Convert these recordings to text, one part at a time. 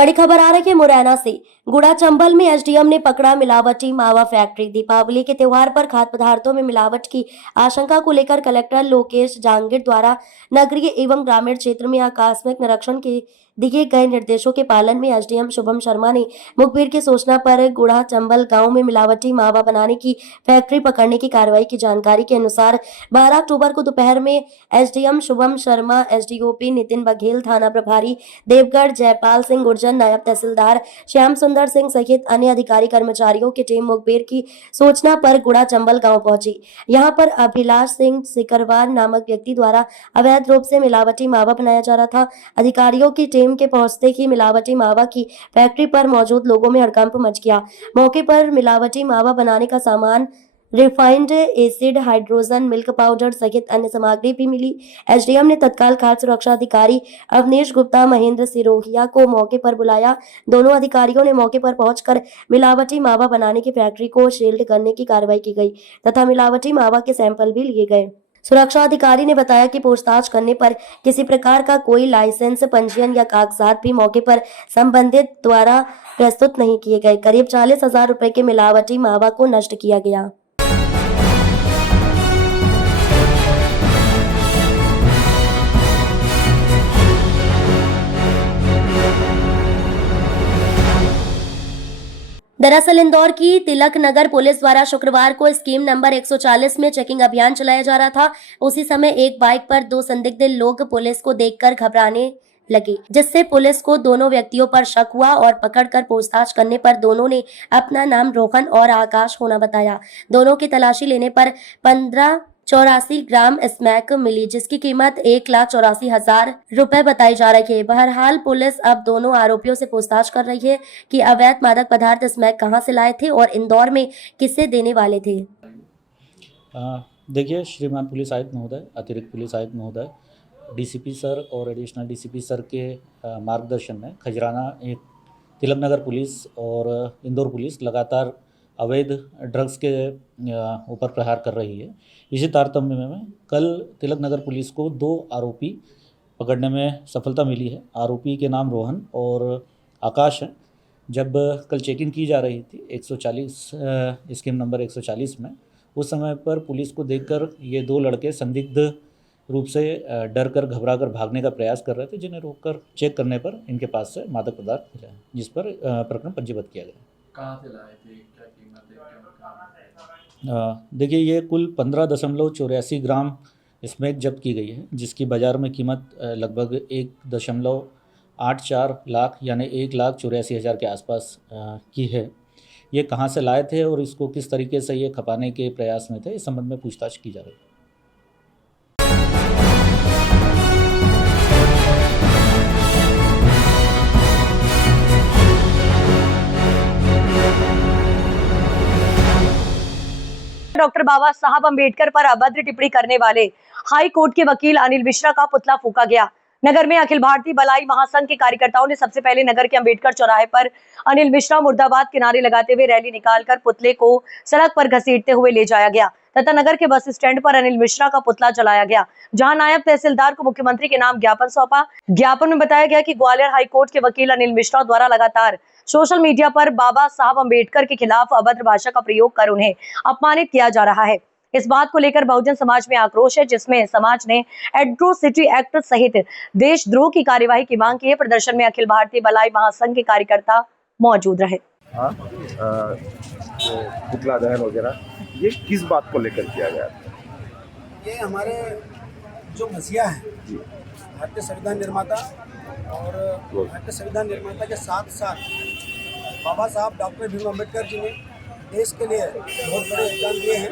बड़ी खबर आ रही है मुरैना से। गुड़ा चंबल में एसडीएम ने पकड़ा मिलावटी मावा फैक्ट्री। दीपावली के त्योहार पर खाद्य पदार्थों में मिलावट की आशंका को लेकर कलेक्टर लोकेश जांगिड़ द्वारा नगरीय एवं ग्रामीण क्षेत्र में आकस्मिक निरीक्षण के दिए गए निर्देशों के पालन में एसडीएम शुभम शर्मा ने मुखबिर की सूचना पर गुड़ा चंबल गांव में मिलावटी मावा बनाने की फैक्ट्री पकड़ने की कार्रवाई की। जानकारी के अनुसार 12 अक्टूबर को दोपहर में एसडीएम शुभम शर्मा, एसडीओपी नितिन बघेल, थाना प्रभारी देवगढ़ जयपाल सिंह गुर्जर, नायब तहसीलदार श्याम सुंदर सिंह सहित अन्य अधिकारी कर्मचारियों की टीम मुखबिर की सूचना पर गुड़ा चंबल गांव पहुंची। यहां पर अभिलाष सिंह सिकरवार नामक व्यक्ति द्वारा अवैध रूप से मिलावटी मावा बनाया जा रहा था। अधिकारियों की टीम के पहुंचते ही मिलावटी मावा की फैक्ट्री पर मौजूद लोगों में हड़कंप मच गया। मौके पर मिलावटी मावा बनाने का सामान, refined acid, hydrogen, milk powder सहित अन्य सामग्री भी मिली। एसडीएम ने तत्काल खाद्य सुरक्षा अधिकारी अवनीश गुप्ता, महेंद्र सिरोहिया को मौके पर बुलाया। दोनों अधिकारियों ने मौके पर पहुंचकर मिलावटी मावा बनाने की फैक्ट्री को सील्ड करने की कार्रवाई की गई तथा मिलावटी मावा के सैंपल भी लिए गए। सुरक्षा अधिकारी ने बताया कि पूछताछ करने पर किसी प्रकार का कोई लाइसेंस, पंजीयन या कागजात भी मौके पर संबंधित द्वारा प्रस्तुत नहीं किए गए। करीब 40,000 रुपए के मिलावटी मावा को नष्ट किया गया। दरअसल इंदौर की तिलक नगर पुलिस द्वारा शुक्रवार को स्कीम नंबर 140 में चेकिंग अभियान चलाया जा रहा था। उसी समय एक बाइक पर दो संदिग्ध लोग पुलिस को देखकर घबराने लगे, जिससे पुलिस को दोनों व्यक्तियों पर शक हुआ और पकड़कर पूछताछ करने पर दोनों ने अपना नाम रोहन और आकाश होना बताया। दोनों की तलाशी लेने पर 1584 ग्राम स्मैक मिली, जिसकी कीमत 1,84,000 रुपए बताई जा रही है। बहरहाल पुलिस अब दोनों आरोपियों से पूछताछ कर रही है कि अवैध मादक पदार्थ स्मैक कहां से लाए थे और इंदौर में किसे देने वाले थे। देखिए, श्रीमान पुलिस आयुक्त महोदय, अतिरिक्त पुलिस आयुक्त महोदय, डीसीपी सर और एडिशनल डीसीपी सर के मार्गदर्शन में खजराना, तिलक नगर पुलिस और इंदौर पुलिस लगातार अवैध ड्रग्स के ऊपर प्रहार कर रही है। इसी तारतम्य में कल तिलक नगर पुलिस को 2 आरोपी पकड़ने में सफलता मिली है। आरोपी के नाम रोहन और आकाश है। जब कल चेकिंग की जा रही थी 140 स्कीम नंबर 140 में, उस समय पर पुलिस को देखकर ये 2 लड़के संदिग्ध रूप से डर कर, घबरा कर भागने का प्रयास कर रहे थे, जिन्हें रोककर चेक करने पर इनके पास से मादक पदार्थ मिला है, जिस पर प्रकरण पंजीबद्ध किया गया। कहाँ से लाए थे, क्या कीमत है, देखिए, ये कुल 15.84 ग्राम स्मैक जब्त की गई है, जिसकी बाज़ार में कीमत लगभग 1.84 लाख यानी 1,84,000 के आसपास की है। ये कहाँ से लाए थे और इसको किस तरीके से ये खपाने के प्रयास में थे, इस संबंध में पूछताछ की जा रही है। डॉक्टर बाबा साहब अंबेडकर पर अभद्र टिप्पणी करने वाले हाई कोर्ट के वकील अनिल मिश्रा का पुतला फूंका गया। नगर में अखिल भारतीय भलाई महासंघ के कार्यकर्ताओं ने सबसे पहले नगर के अंबेडकर चौराहे पर अनिल मिश्रा मुर्दाबाद के नारे लगाते हुए रैली निकालकर पुतले को सड़क पर घसीटते हुए ले जाया गया तथा नगर के बस स्टैंड पर अनिल मिश्रा का पुतला जलाया गया, जहां नायब तहसीलदार को मुख्यमंत्री के नाम ज्ञापन सौंपा। ज्ञापन में बताया गया कि ग्वालियर हाईकोर्ट के वकील अनिल मिश्रा द्वारा लगातार सोशल मीडिया पर बाबा साहब अंबेडकर के खिलाफ अभद्र भाषा का प्रयोग कर उन्हें अपमानित किया जा रहा है। इस बात को लेकर बहुजन समाज में आक्रोश है, जिसमें समाज ने एट्रोसिटी एक्ट सहित देशद्रोह की कार्यवाही की मांग की है। प्रदर्शन में अखिल भारतीय भलाई महासंघ के कार्यकर्ता मौजूद रहे। पुतला दहन वगैरह ये किस बात को लेकर किया गया? ये हमारे जो मसीहा हैं, भारतीय संविधान निर्माता और भारतीय संविधान निर्माता के साथ साथ बाबा साहब डॉक्टर भीम अम्बेडकर जी ने देश के लिए बहुत बड़े योगदान दिए हैं,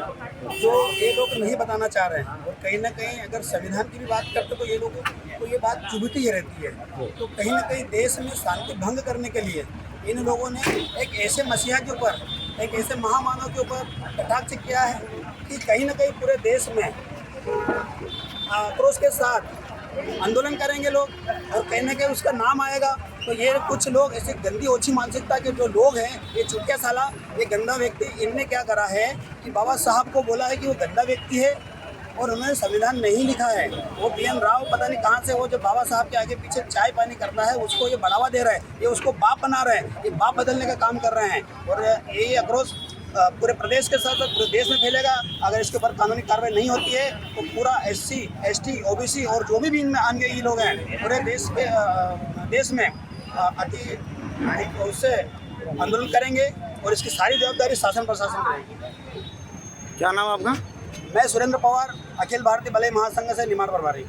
जो ये लोग नहीं बताना चाह रहे हैं। और कहीं ना कहीं अगर संविधान की भी बात करते तो ये लोगों को ये बात चुभती ही रहती है। तो कहीं ना कहीं देश में शांति भंग करने के लिए इन लोगों ने एक ऐसे मसीहा के ऊपर, एक ऐसे महामानव के ऊपर कटाक्ष किया है कि कहीं ना कहीं पूरे देश में आक्रोश के साथ आंदोलन करेंगे लोग और कहीं ना कहीं उसका नाम आएगा। तो ये कुछ लोग ऐसे गंदी ओछी मानसिकता के जो लोग हैं, ये चुटिया साला, ये गंदा व्यक्ति, इनने क्या करा है कि बाबा साहब को बोला है कि वो गंदा व्यक्ति है और उन्होंने संविधान नहीं लिखा है। वो BN राव पता नहीं कहाँ से वो जो बाबा साहब के आगे पीछे चाय पानी करता है उसको ये बढ़ावा दे रहा है, ये उसको बाप बना रहे हैं, ये बाप बदलने का काम कर रहे हैं। और यही आक्रोश पूरे प्रदेश के साथ साथ पूरे देश में फैलेगा। अगर इसके ऊपर कानूनी कार्रवाई नहीं होती है तो पूरा SC ST OBC और जो भी इनमें आगे ये लोग हैं पूरे देश में अति उससे आंदोलन करेंगे और इसकी सारी जवाबदारी शासन प्रशासन करेगी। क्या नाम आपका? मैं सुरेंद्र पवार, अखिल भारतीय बलई महासंघ से निमाड़ प्रभारी।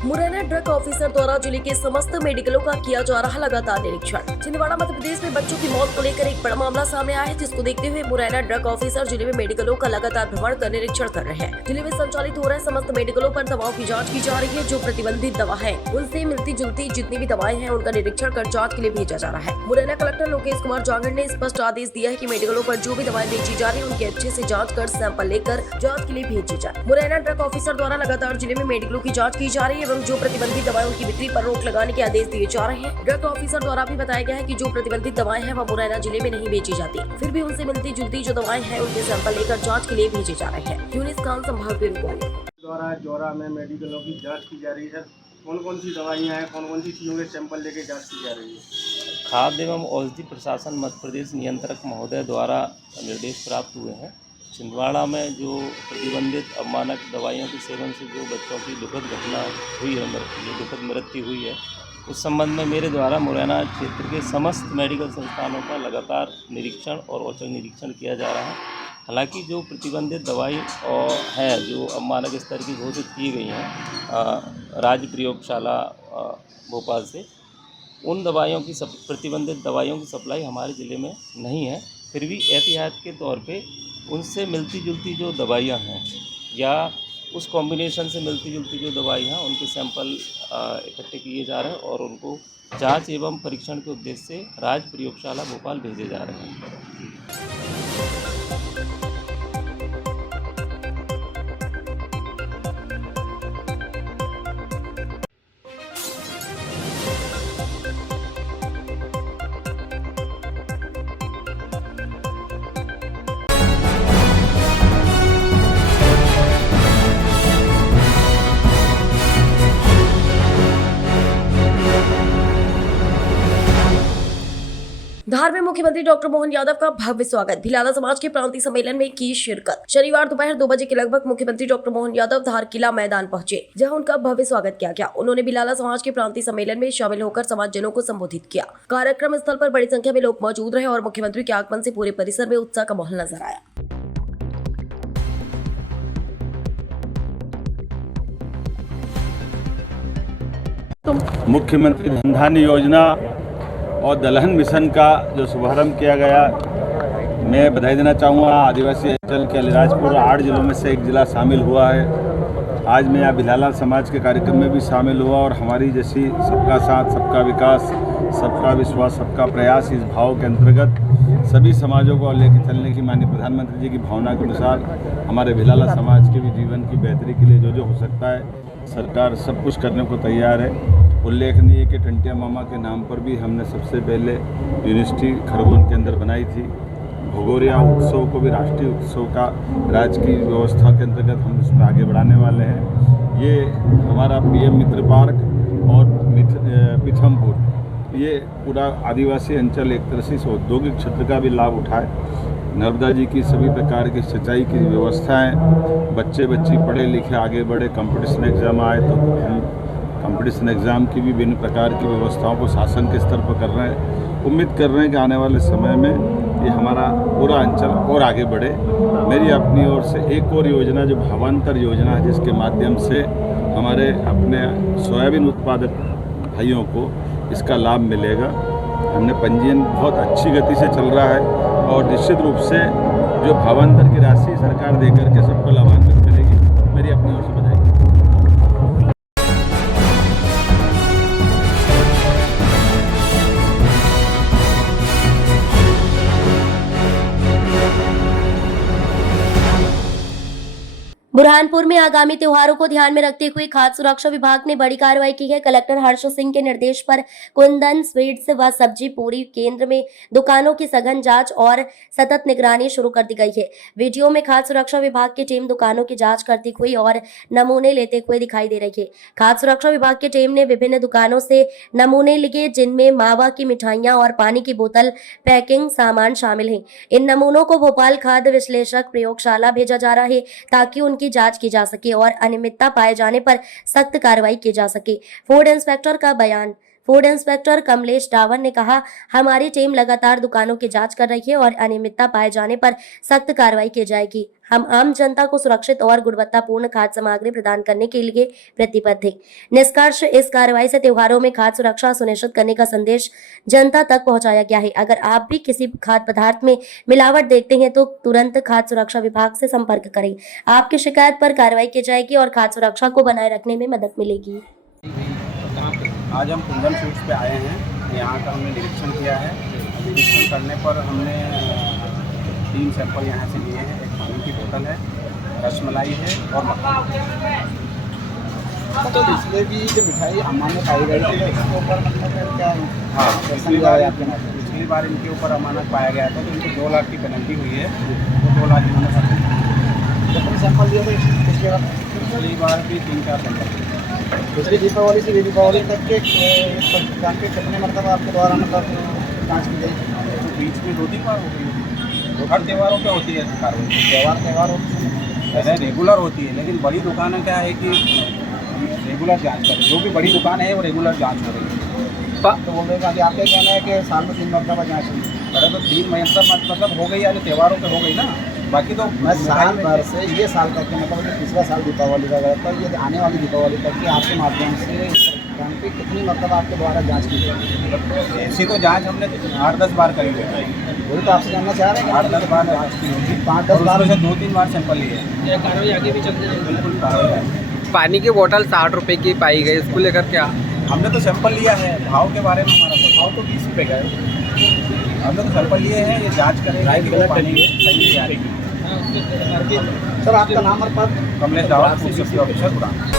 मुरैना ड्रग ऑफिसर द्वारा जिले के समस्त मेडिकलों का किया जा रहा लगातार निरीक्षण। छिंदवाड़ा मध्य प्रदेश में बच्चों की मौत को लेकर एक बड़ा मामला सामने आया है, जिसको देखते हुए मुरैना ड्रग ऑफिसर जिले में मेडिकलों का लगातार भ्रमण कर निरीक्षण कर रहे हैं। जिले में संचालित हो रहे समस्त मेडिकलों पर दवाओं की जाँच की जा रही है। जो प्रतिबंधित दवा है उनसे मिलती जुलती जितनी भी दवाएं हैं उनका निरीक्षण कर जाँच के लिए भेजा जा रहा है। मुरैना कलेक्टर लोकेश कुमार जांगड़ ने स्पष्ट आदेश दिया है कि मेडिकलों पर जो भी दवाएं बेची जा रही है उनकी अच्छे से जाँच कर सैंपल लेकर जाँच के लिए भेजी जाए। मुरैना ड्रग ऑफिसर द्वारा लगातार जिले में मेडिकलों की जाँच की जा रही है एवं जो प्रतिबंधित दवाएं उनकी बिक्री पर रोक लगाने के आदेश दिए जा रहे हैं। ड्रग ऑफिसर द्वारा भी बताया गया है कि जो प्रतिबंधित दवाएं हैं वह मुरैना जिले में नहीं बेची जाती, फिर भी उनसे मिलती जुलती जो दवाएं हैं उनके सैंपल लेकर जांच के लिए भेजे जा रहे हैं। यूनिस खान संभागीय रिपोर्ट। द्वारा जोरा में मेडिकलों की जांच की जा रही है। कौन कौन सी दवाइयाँ हैं, कौन कौन सी चीज़ों के सैंपल लेके जांच की जा रही है? खाद्य एवं औषधि प्रशासन मध्य प्रदेश नियंत्रक महोदय द्वारा निर्देश प्राप्त हुए हैं। छिंदवाड़ा में जो प्रतिबंधित अमानक दवाइयों के सेवन से जो बच्चों की दुखद घटना हुई है, दुखद मृत्यु हुई है, उस संबंध में मेरे द्वारा मुरैना क्षेत्र के समस्त मेडिकल संस्थानों का लगातार निरीक्षण और औचक निरीक्षण किया जा रहा है। हालांकि जो प्रतिबंधित दवाई और है जो अमानक स्तर की घोषित की गई हैं राज्य प्रयोगशाला भोपाल से, उन दवाइयों की प्रतिबंधित दवाइयों की सप्लाई हमारे ज़िले में नहीं है। फिर भी एहतियात के तौर पे उनसे मिलती जुलती जो दवाइयाँ हैं या उस कॉम्बिनेशन से मिलती जुलती जो दवाइयाँ उनके सैंपल इकट्ठे किए जा रहे हैं और उनको जांच एवं परीक्षण के उद्देश्य से राज्य प्रयोगशाला भोपाल भेजे जा रहे हैं। धार में मुख्यमंत्री डॉक्टर मोहन यादव का भव्य स्वागत। भिलाला समाज के प्रांतीय सम्मेलन में की शिरकत। शनिवार दोपहर 2 बजे के लगभग मुख्यमंत्री डॉक्टर मोहन यादव धार किला मैदान पहुंचे, जहां उनका भव्य स्वागत किया गया। उन्होंने भिलाला समाज के प्रांतीय सम्मेलन में शामिल होकर समाजजनों को संबोधित किया। कार्यक्रम स्थल पर बड़ी संख्या में लोग मौजूद रहे और मुख्यमंत्री के आगमन से पूरे परिसर में उत्साह का माहौल नजर आया। मुख्यमंत्री धन योजना और दलहन मिशन का जो शुभारंभ किया गया, मैं बधाई देना चाहूँगा। आदिवासी अंचल के अलीराजपुर 8 जिलों में से एक जिला शामिल हुआ है। आज मैं यहाँ भिलाला समाज के कार्यक्रम में भी शामिल हुआ और हमारी जैसी सबका साथ, सबका विकास, सबका विश्वास, सबका प्रयास, इस भाव के अंतर्गत सभी समाजों को लेकर चलने की माननीय प्रधानमंत्री जी की भावना के अनुसार हमारे भिलाला समाज के भी जीवन की बेहतरी के लिए जो हो सकता है सरकार सब कुछ करने को तैयार है। उल्लेखनीय कि टंटिया मामा के नाम पर भी हमने सबसे पहले यूनिवर्सिटी खरगोन के अंदर बनाई थी। भगोरिया उत्सव को भी राष्ट्रीय उत्सव का राज्य की व्यवस्था के अंतर्गत हम उसमें आगे बढ़ाने वाले हैं। ये हमारा PM मित्र पार्क और पीथमपुर, ये पूरा आदिवासी अंचल एक तरह से इस औद्योगिक क्षेत्र का भी लाभ उठाए। नर्मदा जी की सभी प्रकार की सिंचाई की व्यवस्थाएं, बच्चे पढ़े लिखे आगे बढ़े, कंपटीशन एग्ज़ाम आए तो हम कंपटीशन एग्ज़ाम की भी विभिन्न प्रकार की व्यवस्थाओं को शासन के स्तर पर कर रहे हैं। उम्मीद कर रहे हैं कि आने वाले समय में ये हमारा पूरा अंचल और आगे बढ़े। मेरी अपनी ओर से एक और योजना जो भावांतर योजना है, जिसके माध्यम से हमारे अपने सोयाबीन उत्पादक भाइयों को इसका लाभ मिलेगा। हमने पंजीयन बहुत अच्छी गति से चल रहा है और निश्चित रूप से जो भावांतर की राशि सरकार देकर के सबको लाभान्वित करेगी। मेरी अपनी ओर से बधाई। बुरहानपुर में आगामी त्योहारों को ध्यान में रखते हुए खाद्य सुरक्षा विभाग ने बड़ी कार्रवाई की है। कलेक्टर हर्ष सिंह के निर्देश पर कुंदन स्वीट्स व सब्जी पूरी केंद्र में दुकानों की सघन जांच और सतत निगरानी शुरू कर दी गई है। वीडियो में खाद्य सुरक्षा विभाग की टीम दुकानों की जांच करती हुई और नमूने लेते हुए दिखाई दे रही है। खाद्य सुरक्षा विभाग की टीम ने विभिन्न दुकानों से नमूने लिए, जिनमें मावा की मिठाइयां और पानी की बोतल पैकिंग सामान शामिल है। इन नमूनों को भोपाल खाद्य विश्लेषक प्रयोगशाला भेजा जा रहा है ताकि उनकी जांच की जा सके और अनियमितता पाए जाने पर सख्त कार्रवाई की जा सके। फूड इंस्पेक्टर का बयान। फूड इंस्पेक्टर कमलेश डावर ने कहा, हमारी टीम लगातार दुकानों की जांच कर रही है और अनियमितता पाए जाने पर सख्त कार्रवाई की जाएगी। हम आम जनता को सुरक्षित और गुणवत्तापूर्ण खाद्य सामग्री प्रदान करने के लिए प्रतिबद्ध हैं। निष्कर्ष, इस कार्रवाई से त्योहारों में खाद्य सुरक्षा सुनिश्चित करने का संदेश जनता तक पहुंचाया गया है। अगर आप भी किसी खाद्य पदार्थ में मिलावट देखते हैं तो तुरंत खाद्य सुरक्षा विभाग से संपर्क करें। आपकी शिकायत पर कार्रवाई की जाएगी और खाद्य सुरक्षा को बनाए रखने में मदद मिलेगी। आज हम कुंदन स्वीट्स पे आए हैं। यहाँ का हमने निरीक्षण किया है। निरीक्षण करने पर हमने 3 सैंपल यहाँ से लिए हैं। एक पानी की बोतल है, रसमलाई है और मक्खन। तो पिछले भी जो मिठाई अमानत पाई गई थी उसके ऊपर मतलब क्या हाँ, पिछली बार इनके ऊपर अमानत पाया गया था तो इनको 2 लाख की पेनल्टी हुई है। तो 2 लाख इन्होंने भरे। कितने सैंपल दिए थे पिछले बार? पिछली बार भी 3-4 सैंपल। पिछली दीपावली से दीपावली तक के दुकान पे कितने मरतबा आपके द्वारा मतलब जाँच की गई? तो बीच में 2-3 बार हो गई। हर त्योहारों पे होती है कार्रवाई। त्यौहार होती पहले रेगुलर होती है, लेकिन बड़ी दुकानें क्या है कि रेगुलर जांच करें। जो भी बड़ी दुकान है वो रेगुलर जांच करेगी। तो बोल रहे हैं कि आपका कहना है कि साल में 3 मरतबा जाँच हुई? अरे तो 3 महीने मतलब हो गई, यानी त्योहारों पे हो गई ना। बाकी तो मैं साल भर से ये साल तक के मतलब कि पिछला साल दीपावली का गया था, ये आने वाली दीपावली तक की आपके माध्यम से इस दुकान पे कितनी मतलब आपके द्वारा जांच की गई? ऐसी तो जांच हमने 8-10 बार करी है। वही तो आपसे जानना चाह रहे हैं। 8-10 बार जांच की होगी। 5-10 बार से 2-3 बार सैंपल लिए। कार्रवाई आगे भी चलती है। बिल्कुल कार्रवाई है। पानी की बोतल 60 रुपए की पाई गई, इसको लेकर क्या? हमने तो सैंपल लिया है। भाव के बारे में हमारा भाव तो 20 रुपये का है। हमने तो सैंपल लिए हैं, ये जाँच करेंगे कि वो पानी सही है। सर आपका नाम और पद? Kamlesh Dawar, food safety officer Burhanpur.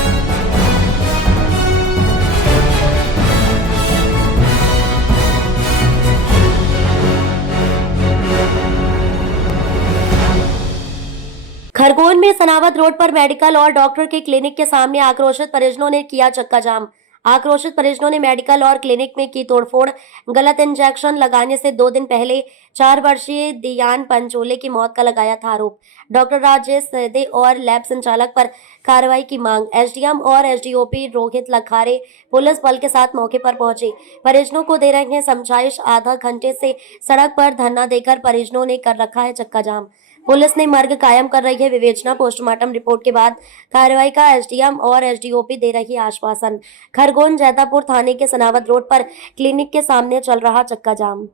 Khargone में सनावद रोड पर मेडिकल और डॉक्टर के क्लिनिक के सामने आक्रोशित परिजनों ने किया चक्का जाम। आक्रोशित परिजनों ने मेडिकल और क्लिनिक में की तोड़फोड़। गलत इंजेक्शन लगाने से 2 दिन पहले 4 वर्षीय दियान पंचोले की मौत का लगाया था आरोप। डॉक्टर राजेश सैदे और लैब संचालक पर कार्रवाई की मांग। एसडीएम और एसडीओपी रोहित लखारे पुलिस बल के साथ मौके पर पहुंचे। परिजनों को दे रहे हैं समझाइश। आधा घंटे से सड़क पर धरना देकर परिजनों ने कर रखा है चक्का जाम। पुलिस ने मर्ग कायम कर रही है विवेचना। पोस्टमार्टम रिपोर्ट के बाद कार्रवाई का एसडीएम और एसडीओपी दे रही आश्वासन। खरगोन जैतापुर थाने के सनावद रोड पर क्लिनिक के सामने चल रहा चक्का जाम।